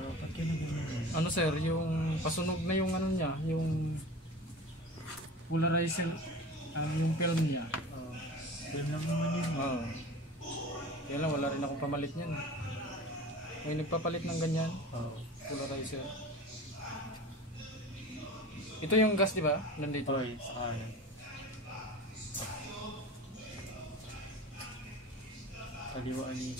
Pag kinagyan Ano sir, yung pasunog na yung ano niya, yung polarizer, yung film niya. Film lang naman yun. Oo. Kaya lang, wala rin akong pamalit niyan. May nagpapalit ng ganyan, polarizer. Ito yung gas, di ba? Nandito. Oy, sa kanan. Kaliwa alin.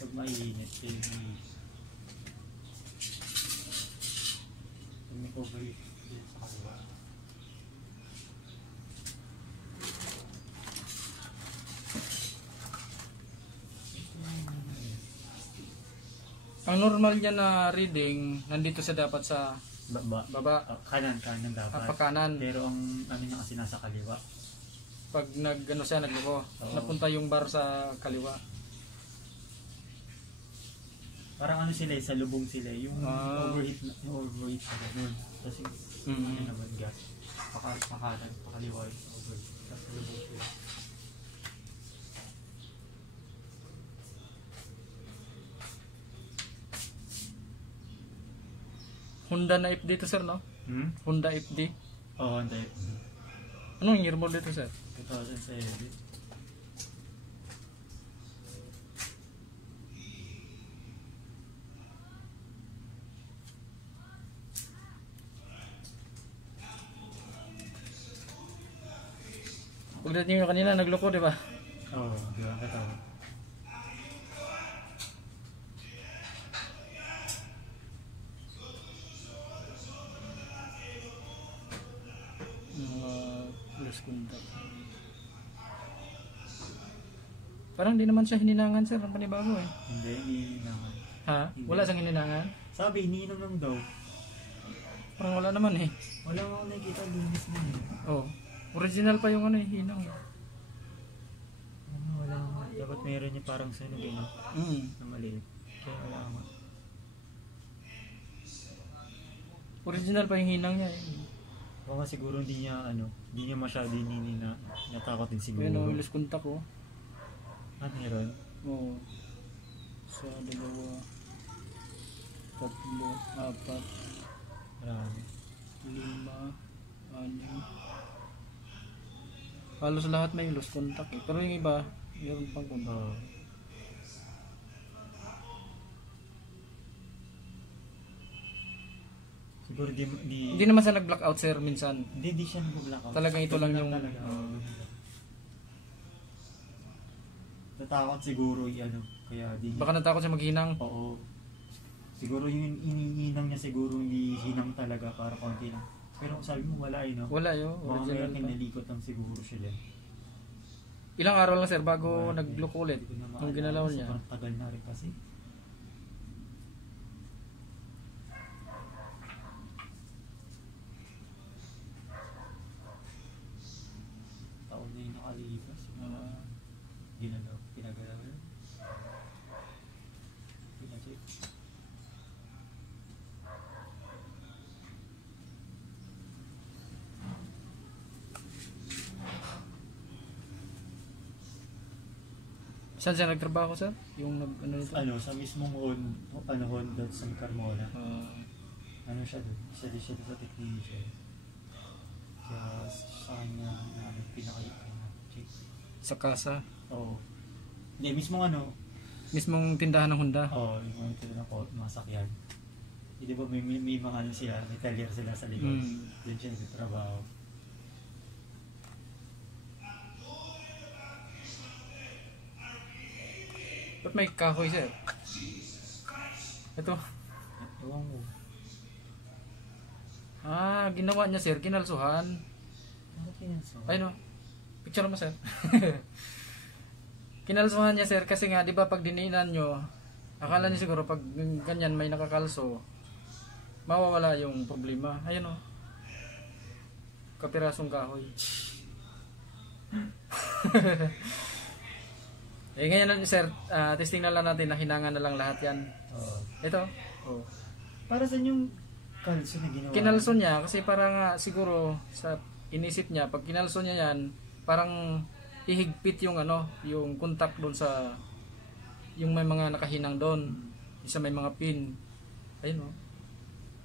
Pag mainit, pag may overheat, sa kaliwa. Ang normal niya na reading, nandito sa dapat sa baba. Kanan dapat. Pakanan. Pero ang ano niya kasi nasa kaliwa. Pag nag-ano siya, nagloko, napunta yung bar sa kaliwa. Parang ano sila, sa lubong sila, yung overheat sa ganun. Kasi ano naman gas. Pakanan, pakaliwa yung overheat. Tapos lubong sila. Honda na FD dito sir, no? Honda FD. Oo, Honda. Anong year model dito sir? 2007. Pagdating nyo kanina, nagloko, di ba? Oo, di ba? Katawa. Parang di naman siya hininangan sir, ang panibago eh. Hindi naman. Ha? Hindi. Wala siyang hininangan? Sabi, iniinom lang daw. Parang wala naman eh. Wala nga ako nakikita, linis mo eh. Oh, original pa yung ano eh, hinang. Ano, wala nga. Dapat meron niya parang sunog eh, no? Na maliit. Kaya wala nga. Original pa yung hinang niya eh. Baka siguro hindi niya masyado natakot din siguro. Kaya nawilis kontak ko. Ah, meron? Oo. Sa dalawa, tatlo, apat, Marami. 5, 6. Halos lahat may lost contact eh. Pero yung iba, meron pang contact. Siguro Hindi naman siya nag-blackout sir minsan. Hindi siya nag-blackout. Talagang ito lang yung natakot siguro kaya di. Baka natakot siya maghinang. Oo. Siguro yung inihinang niya siguro hindi hinang talaga para konti lang. Pero sabi mo wala no? Wala yun. Mga kinalikot lang siguro siya din. Ilang araw lang sir bago nag-look ulit nung ginalaw niya. Sobrang tagal na rin kasi. Taon na yung nakalipas. Pinagalaw yun. Pinacheck. Saan siya nagtrabaho sir? Yung ano nito? Sa mismong Honda sa Carmona. Siya doon? Siya doon sa technician. Kaya sa kanya pinaka-check. Sa kasa? Oo. Hindi, Mismong tindahan ng Honda? Oo, yung tindahan ko, masakyan. Di ba may mga sila, may teller sila sa likod. Doon siya nagtatrabaho. Ba't may kahoy sir? Ito. Ewan mo. Ginawa niya sir, kinalsuhan. Ano kinalso? Ay no, picture mo sir. Kinalsuhan niya sir kasi nga di ba pag dininan nyo, akala niya siguro pag ganyan may nakakalso, mawawala yung problema. Ayun o. Kapirasong kahoy. Ngayon sir, testing na lang natin na hinangan na lang lahat yan. Ito. Para saan yung kalso na ginawa? Kinalso niya kasi parang siguro sa inisip niya, pag kinalso niya yan, parang ihigpit yung ano, yung contact doon sa yung may mga nakahinang doon, isa may mga pin. Ayun oh.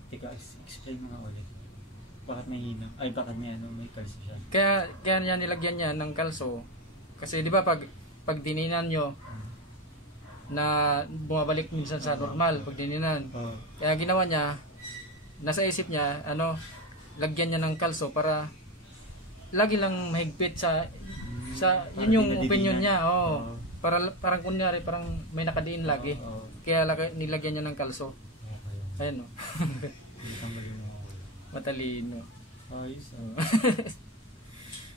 Teka, explain mo nga ulit. Bakit may hina? Ay, bakit may ano, may kalso siya? Kaya niya nilagyan niya ng kalso. Kasi di ba pag dininan nyo na bumabalik minsan sa normal pag dininan. Oo. Kaya ginawa niya, nasa isip niya, ano, lagyan niya ng kalso para lagi lang mahigpit sa yun yung opinion niya. Oo. Parang kunyari, parang may nakadiin lagi. Kaya nilagyan niya ng kalso. Ayan o. Matalino. Ayos.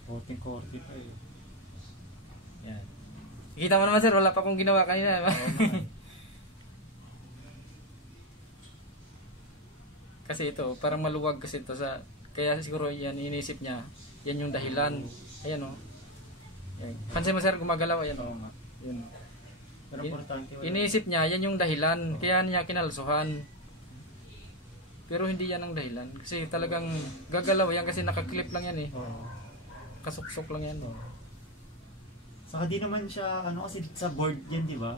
Korting-korti pa eh. Yan. Kita mo naman sir, wala pa akong ginawa kanina. Kasi ito, parang maluwag kasi ito sa... Kaya siguro yan, inisip niya. Yan yung dahilan. Ayan o. Pansin mo sir, gumagalaw. Ayan o. Yan. Pero importante wala. Iniisip niya, yan yung dahilan. Kaya niya kinalsuhan. Pero hindi yan ang dahilan. Kasi talagang gagalaw yan kasi nakaklip lang yan eh. Kasuksok lang yan. Saka di naman siya, ano kasi sa board yan, di ba?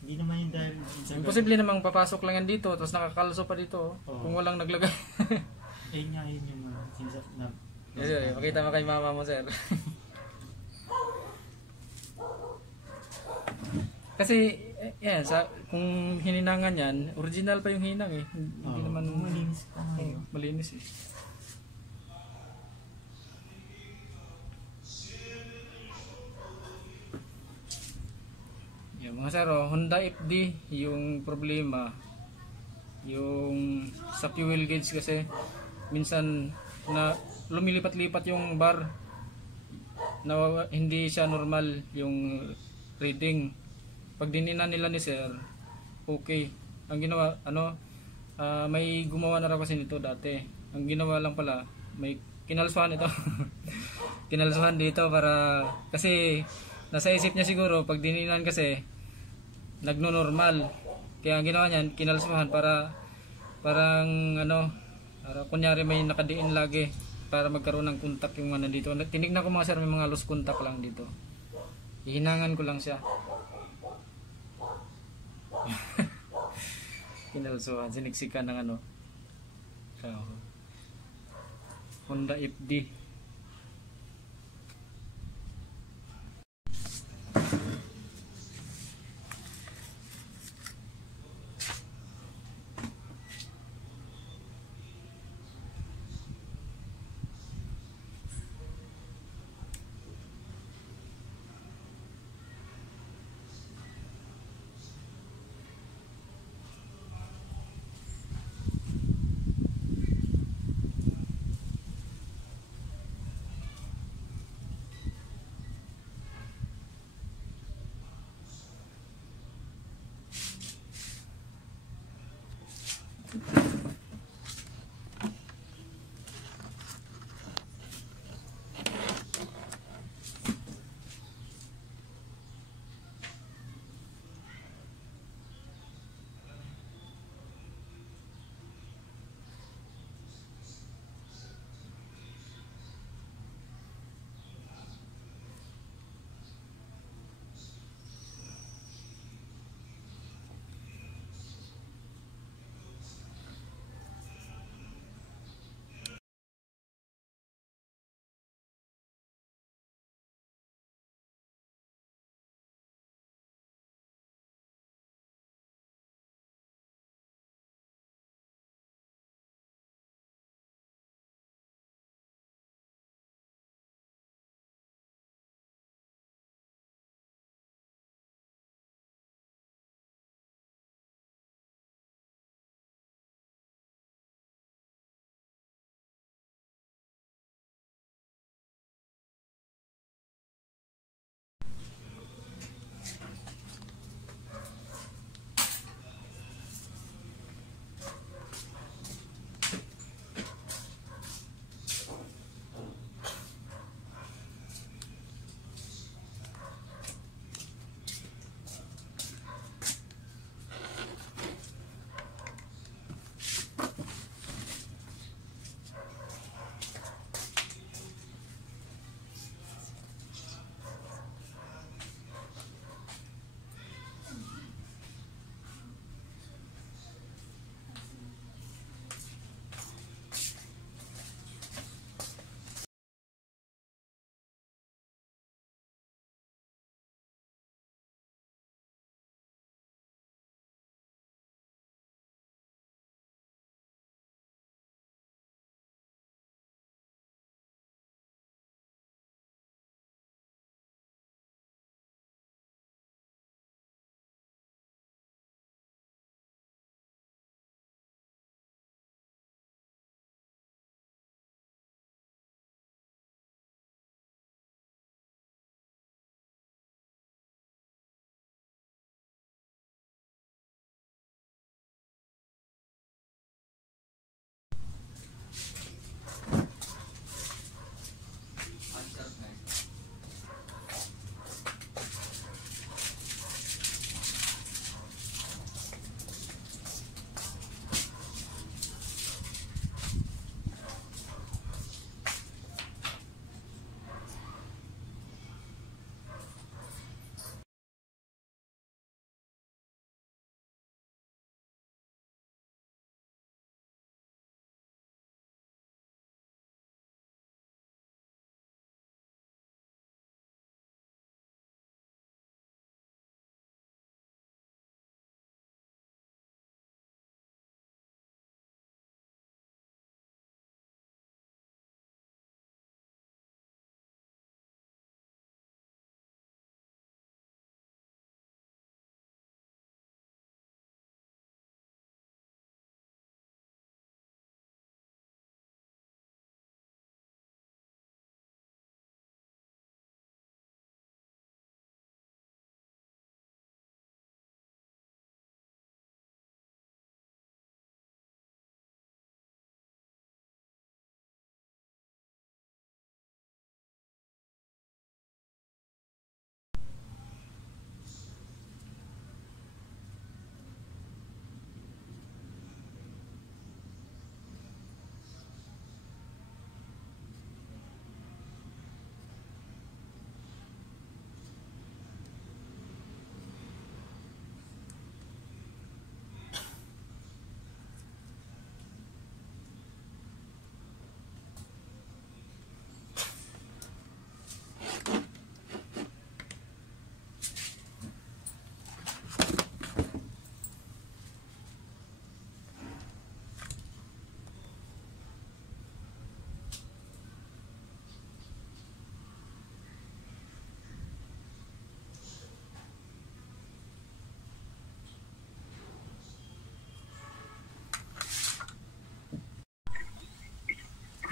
Hindi naman yung dahil... Imposible namang papasok lang yan dito, tapos nakakalso pa dito. Kung walang naglagay. Eh nga, yun yung sinisap na... Makita mo kay mama mo, sir. Kasi, yan, kung hininangan yan, original pa yung hinang eh. Hindi naman... Malinis pa nga yun. Malinis eh. Yan, mga sir, Honda FD, yung problema, yung sa fuel gauge kasi, minsan na lumilipat-lipat yung bar, na hindi siya normal yung reading. Pag dininan nila ni sir, okay. Ang ginawa, may gumawa na raw kasi nito dati. Ang ginawa lang pala, may kinalsuhan ito. Kinalsuhan dito para, kasi nasa isip niya siguro, pag dininan kasi, nagno-normal. Kaya ang ginawa niyan, kinalsuhan para, parang para kunyari may nakadiin lagi, para magkaroon ng contact yung ano dito. Tinignan ko mga sir, may mga loose contact lang dito. Hihinangan ko lang siya. Kinalsuhan, siniksikan ng Honda FD.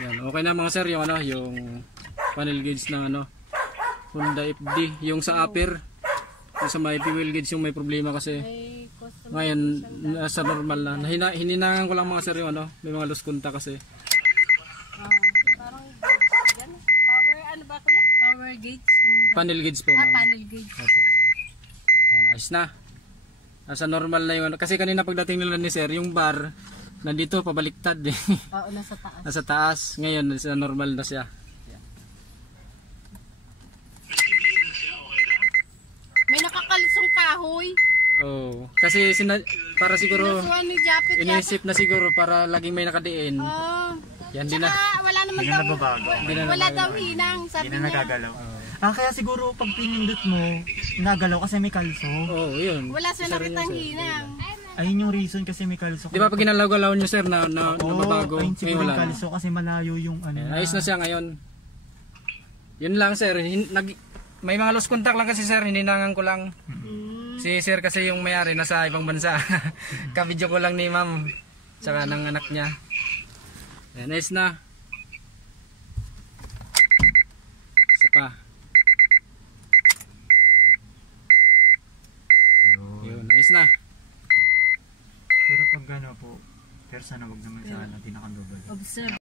Yan, okay na mga sir yung ano, yung panel gauge ng ano Honda FD, yung sa upper, yung sa may fuel gauge yung may problema kasi. Ngayon nasa normal na. Hininangan ko lang mga sir yung ano, may mga loose contact kasi. Parang yan. Power ano ba kuya? Power gauge. Panel gauge po ma'am. Panel gauge. Opo. Yan, ayos na. Nasa normal na yung ano. Kasi kanina pagdating nila ni sir, yung bar nandito pabaliktad eh. Oo, nasa taas. Nasa taas. Ngayon nasa normal na siya. May nakakalusong kahoy. Oh, kasi para siguro Nasuhan ni Japet iniisip na siguro para laging may nakadiin. Oo. Yan din na. Wala naman Hindi daw. na nababago. Wala daw hinang. Sabi Hindi na niya. nagagalaw. Kaya siguro pag pinindot mo, nagalaw kasi may kalso. Oh, yun. Wala siya nakitang hinang. Ayun yung reason kasi may kalso. Di ba pag ginalaw-galaw nyo sir na nababago? Ayun Ngayon siguro wala yung na. kalso kasi malayo yung ano. Ayos na siya ngayon. Yun lang sir. May mga lost contact lang kasi sir. Hininangan ko lang. Si sir kasi yung may-ari nasa ibang bansa. Kabidyo ko lang ni ma'am. Tsaka ng anak niya. Ayan, ayos na. Isa pa. Yun, ayos na. Pero pag ano po, pero sana wag naman sana tinakandubal. Observe.